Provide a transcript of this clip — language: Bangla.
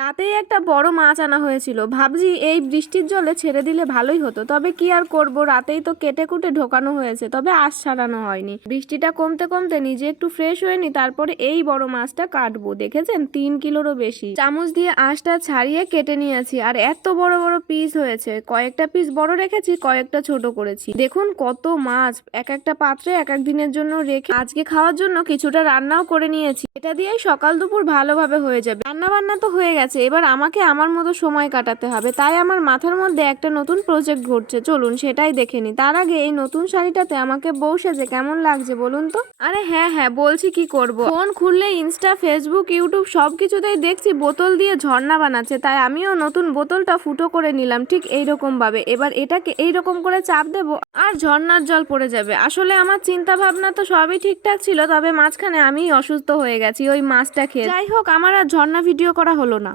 রাতেই একটা বড় মাছ আনা হয়েছিল, ভাবছি এই বৃষ্টির জলে ছেড়ে দিলে ভালোই হতো, তবে কি আর করব, রাতেই তো কেটে কুটে ঢোকানো হয়েছে, তবে আঁশ ছাড়ানো হয়নি। বৃষ্টিটা কমতে কমতে নিজে একটু ফ্রেশ হয়ে নি, তারপরে এই বড় মাছটা কাটবো। দেখেছেন 3 কিলোরও বেশি। চামচ দিয়ে আঁশটা ছাড়িয়ে কেটে নিয়েছি, আর এত বড় বড় পিস হয়েছে। কয়েকটা পিস বড় রেখেছি, কয়েকটা ছোট করেছি। দেখুন কত মাছ, এক একটা পাত্রে এক এক দিনের জন্য রেখে আজকে খাওয়ার জন্য কিছুটা রান্নাও করে নিয়েছি। এটা দিয়েই সকাল দুপুর ভালোভাবে হয়ে যাবে। রান্না বান্না তো হয়ে গেছে, এবার আমাকে আমার মতো সময় কাটাতে হবে। তাই আমার মাথার মধ্যে একটা নতুন প্রজেক্ট ঘটছে, চলুন সেটাই দেখে নি। তার আগে এই নতুন শাড়িটাতে আমাকে বউ সেজে কেমন লাগছে বলুন তো? আরে হ্যাঁ হ্যাঁ, বলছি কি করব, ফোন খুললে ইনস্টা, ফেসবুক, ইউটিউব সবকিছুতেই দেখছি বোতল দিয়ে ঝর্ণা বানাচ্ছে। তাই আমিও নতুন বোতলটা ফুটো করে নিলাম ঠিক এইরকম ভাবে। এবার এটাকে এইরকম করে চাপ দেবো আর ঝর্ণার জল পড়ে যাবে। আসলে আমার চিন্তা ভাবনা তো সবই ঠিকঠাক ছিল, তবে মাঝখানে আমি অসুস্থ হয়ে গেছি ওই মাছটা খেয়ে। যাই হোক, আমার আর ঝর্ণা ভিডিও করা হলো না।